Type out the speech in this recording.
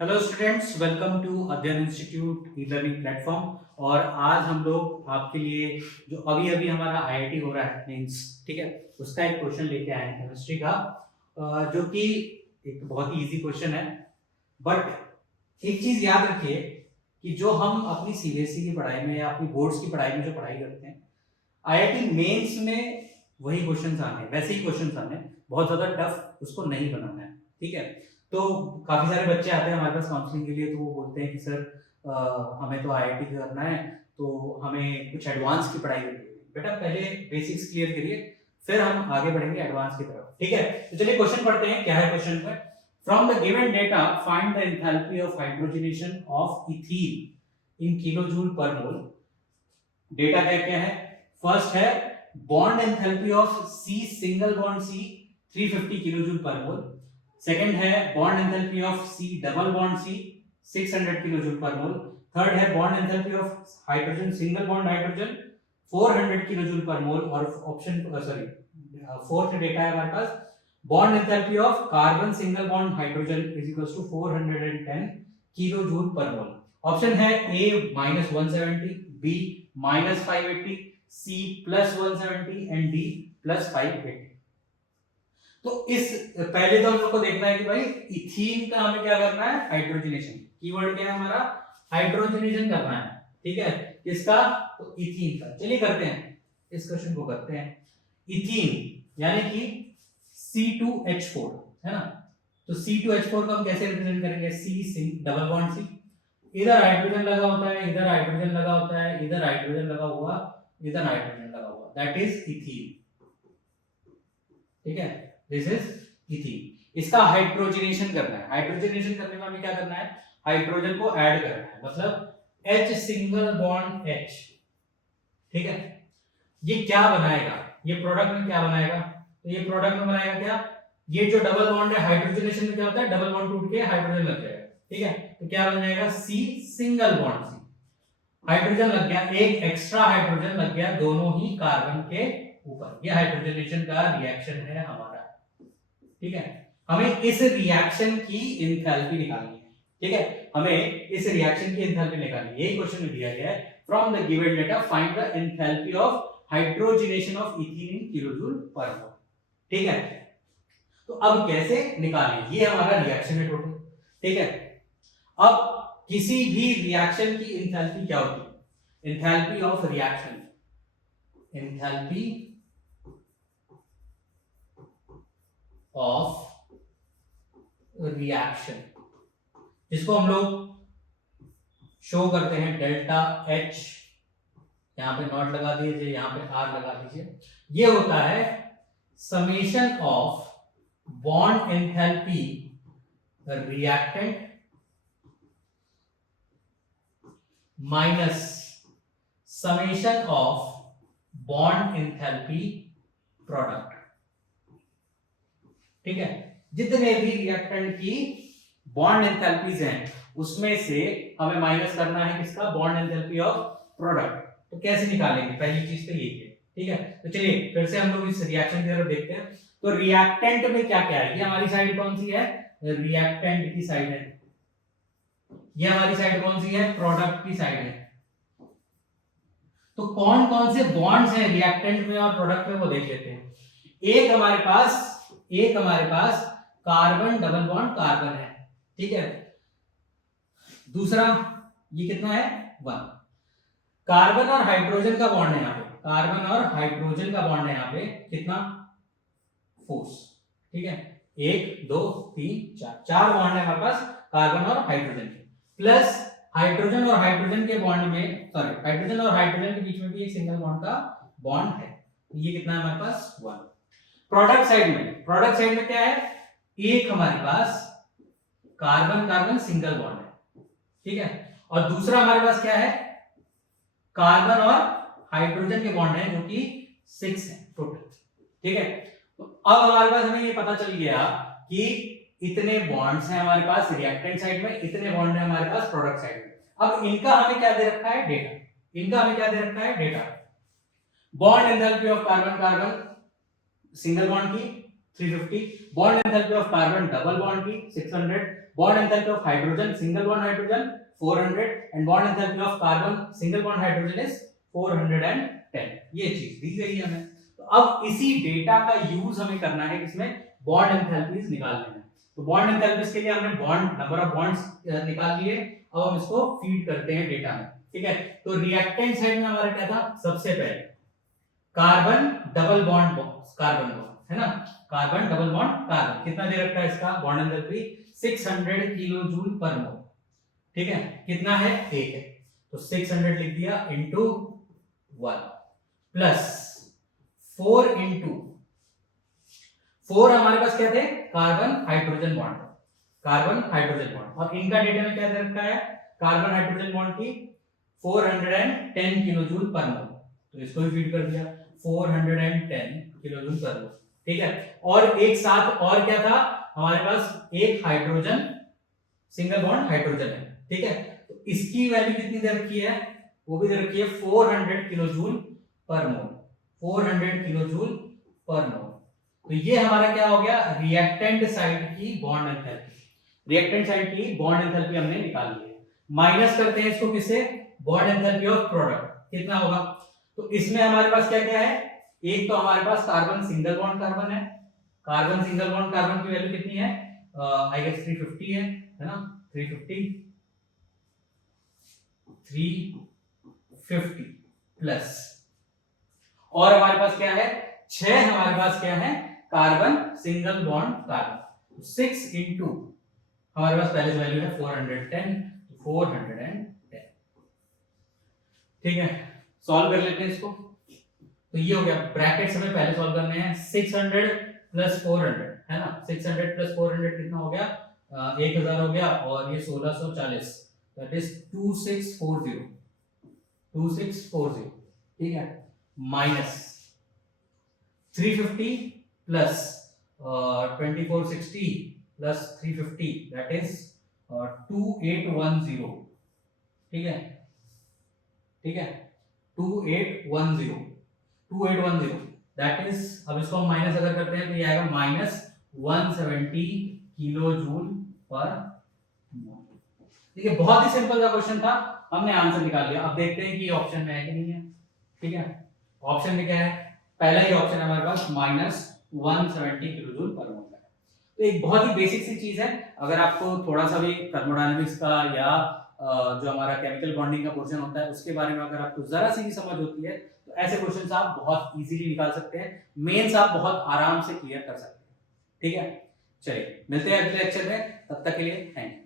Hello students, welcome to अध्ययन institute e learning platform. और आज हम लोग आपके लिए जो अभी अभी हमारा आईआईटी हो रहा है मींस, ठीक है, उसका एक क्वेश्चन लेके आए हैं केमिस्ट्री का, जो कि एक बहुत ही इजी क्वेश्चन है। बट एक चीज याद रखिए कि जो हम अपनी सीबीएसई की पढ़ाई में या अपनी बोर्ड्स की पढ़ाई में जो पढ़ाई करते हैं, आईआईटी मेंस में वही क्वेश्चंस आने हैं, वैसे ही क्वेश्चंस आने हैं, बहुत ज्यादा टफ उसको नहीं बनाना है। ठीक है, तो काफी सारे बच्चे आते हैं हमारे पास काउंसलिंग के लिए, तो वो बोलते हैं कि सर हमें तो आईआईटी करना है, तो हमें कुछ एडवांस की पढ़ाई करनी है। बेटा पहले बेसिक्स क्लियर करिए, फिर हम आगे बढ़ेंगे एडवांस की तरफ। ठीक है, तो चलिए क्वेश्चन पढ़ते हैं। क्या है क्वेश्चन में? From the given data find the enthalpy of hydrogenation of ethene in kilojoule per mole. Data क्या क्या है? फर्स्ट है bond enthalpy of C single bond C 350 kilojoule per mole. Second है bond enthalpy of C double bond C 600 kilojoule per mole. Third है bond enthalpy of hydrogen single bond hydrogen 400 kilojoule per mole. और option fourth data है हमारे पास bond enthalpy of carbon single bond hydrogen is equals to 410 kilojoule per mole. Option है A -170, B -580, C +170 and D +580। तो इस पहले तो हम लोग को देखना है कि भाई इथीन का हमें क्या करना है? हाइड्रोजनेशन। कीवर्ड क्या है हमारा? हाइड्रोजनेशन करना है। ठीक है, किसका? तो इथीन का। चलिए करते हैं, इस क्वेश्चन को करते हैं। इथीन यानी कि C2H4 है ना, तो C2H4 को हम कैसे रिप्रेजेंट करेंगे? C डबल बॉन्ड C, इधर हाइड्रोजन लगा होता है, इधर हाइड्रोजन लगा होता है, इधर हाइड्रोजन लगा हुआ, इधर हाइड्रोजन लगा हुआ, दैट इज इथीन। ठीक है, दिस इज इथीन। इसका हाइड्रोजनेशन करना है। हाइड्रोजनेशन करने में हमें क्या करना है? हाइड्रोजन को ऐड करना है, मतलब H सिंगल बॉन्ड H। ठीक है, ये क्या बनाएगा? ये प्रोडक्ट में क्या बनाएगा? तो ये प्रोडक्ट में बनाएगा क्या? ये जो डबल बॉन्ड है, हाइड्रोजनेशन में क्या होता है? डबल बॉन्ड टूट के हाइड्रोजन लग जाएगा। ठीक है, तो क्या बन जाएगा? C single bond C। Hydrogen लग गया, एक एक्स्ट्रा हाइड्रोजन लग गया दोनों ही कार्बन के ऊपर। ये हाइड्रोजनेशन का रिएक्शन है हमारा। ठीक है, हमें इस रिएक्शन की एंथैल्पी निकालनी है। ठीक है, हमें इस रिएक्शन की एंथैल्पी निकालनी है, यही क्वेश्चन में दिया गया है। From the given data find the enthalpy of hydrogenation of ethene in kilojoule per मोल। ठीक है, तो अब कैसे निकालें? ये हमारा रिएक्शन है टोटल। ठीक है, अब किसी भी रिएक्शन की एंथैल्पी क्या होती है? Enthalpy of reaction, enthalpy of reaction, जिसको हम लोग शो करते हैं डेल्टा H। यहां पे नॉट लगा दीजिए, यहां पे R लगा दीजिए। ये होता है summation of bond enthalpy reactant minus summation of bond enthalpy product. ठीक है, जितने भी रिएक्टेंट की बॉन्ड एंथैल्पीज हैं उसमें से हमें माइनस करना है किसका? Bond enthalpy of product. तो कैसे निकालेंगे? पहली चीज तो यही है। ठीक है, तो चलिए फिर से हम लोग इस रिएक्शन की तरफ देखते हैं। तो रिएक्टेंट में क्या क्या है? ये हमारी साइड कौन सी है? रिएक्टेंट की साइड है। ये हमारी साइड कौन सी है? प्रोडक्ट की साइड है। तो कौन कौन से बॉन्ड्स हैं रिएक्टेंट में और प्रोडक्ट में, वो देख लेते हैं। एक हमारे पास कार्बन डबल बॉन्ड कार्बन है। ठीक है, दूसरा ये कितना है? 1। कार्बन और हाइड्रोजन का बॉन्ड है यहाँ पे, कार्बन और हाइड्रोजन का बॉन्ड है यहाँ पे कितना? 4। ठीक है, 1 2 3 4, 4 बॉन्ड है हमारे पास कार्बन और हाइड्रोजन के। प्लस हाइड्रोजन और हाइड्रोजन के बॉन्ड में, सॉरी, हाइड्रोजन और हाइड्रोजन के बीच में भी एक सिंगल बॉन्ड का बॉन्ड है। ये कितना है हमारे पास? 1। प्रोडक्ट साइड में क्या है? एक हमारे पास कार्बन कार्बन सिंगल बॉन्ड है। ठीक है, और दूसरा हमारे पास क्या है? कार्बन और हाइड्रोजन के बॉन्ड है, जो कि 6 है टोटल। ठीक है, तो अब हमारे पास हमें ये पता चल गया कि इतने बॉन्ड्स हैं हमारे पास रिएक्टेंट साइड में, इतने बॉन्ड है हमारे पास प्रोडक्ट साइड में। अब इनका हमें क्या दे रखा है? Data. Bond enthalpy of carbon carbon single bond की 350, bond enthalpy of carbon double bond की 600, bond enthalpy of hydrogen single bond hydrogen 400 and bond enthalpy of carbon single bond hydrogen is 410। ये चीज दी गई है हमें। तो अब इसी डेटा का यूज हमें करना है किसमें, बॉन्ड एंथैल्पीज निकालने में। तो बॉन्ड एंथैल्पीज के लिए हमने बॉन्ड नंबर ऑफ बॉन्ड्स निकाल लिए, अब हम इसको फीड करते हैं डेटा में, ठीक है। तो रिएक्टेंट साइड में हमारा क्या था, सबसे पहले कार्बन डबल बॉन्ड कार्बन है ना, कार्बन डबल बॉन्ड कार्बन, कितना दे रखा है इसका बॉन्ड एंथैल्पी 600 किलो जूल पर मोल, ठीक है। कितना है, 1 है, तो 600 लिख दिया इंटू 1 प्लस 4 इंटू 4 हमारे पास क्या थे, carbon hydrogen bond, carbon hydrogen bond, और इनका डेटा में क्या दे रखा है, कार्बन हाइड्रोजन बॉन्ड की 410 किलो जूल पर मोल, तो इसको भी फीड कर दिया 410 किलो जूल पर मोल, ठीक है। और एक साथ और क्या था हमारे पास, एक हाइड्रोजन सिंगल बॉन्ड हाइड्रोजन है, ठीक है। तो इसकी वैल्यू कितनी दे रखी है, वो भी दे रखी है 400 किलो जूल पर मोल, 400 किलो जूल पर मोल। तो ये हमारा क्या हो गया, रिएक्टेंट साइड की बॉन्ड एंथैल्पी, रिएक्टेंट साइड की बॉन्ड एंथैल्पी हमने निकाल ली है। माइनस करते हैं इसको किससे, बॉन्ड एंथैल्पी ऑफ प्रोडक्ट, कितना होगा, तो इसमें हमारे पास क्या क्या है, एक तो हमारे पास कार्बन सिंगल बॉन्ड कार्बन है, कार्बन सिंगल बॉन्ड कार्बन की वैल्यू कितनी है, आई गेस 350 है ना, 350 प्लस, और हमारे पास क्या है 6, हमारे पास क्या है carbon single bond carbon, 6 into हमारे पास पहले वैल्यू है 410, ठीक है। सॉल्व कर लेते हैं इसको, तो ये हो गया, ब्रैकेट्स हमें पहले सॉल्व करने हैं, 600 प्लस 400 है ना, 600 प्लस 400 कितना हो गया, 1000 हो गया, और ये 1640, दैट इज 2640, ठीक है, minus 350 plus 2460 plus 350 that is 2810, ठीक है, ठीक है, 2810 दैट इज, अब इसको हम माइनस अगर करते हैं तो ये आएगा माइनस 170 किलो जूल पर मोल। ठीक है, बहुत ही सिंपल सा क्वेश्चन था, हमने आंसर निकाल लिया। अब देखते हैं कि ये ऑप्शन में है कि नहीं है, ठीक है। ऑप्शन में क्या है, पहला ही ऑप्शन है हमारे पास माइनस 170 किलो जूल पर मोल है। तो एक बहुत ही बेसिक सी चीज है, अगर आपको थोड़ा सा भी थर्मोडायनेमिक्स का या जो हमारा केमिकल बॉन्डिंग का पोर्शन होता है उसके बारे में अगर आपको जरा सी भी समझ होती है तो ऐसे क्वेश्चंस आप बहुत इजीली निकाल सकते हैं, मेंस आप बहुत आराम से क्लियर कर सकते हैं, ठीक है। चलिए मिलते हैं अगले लेक्चर में, तब तक के लिए थैंक यू।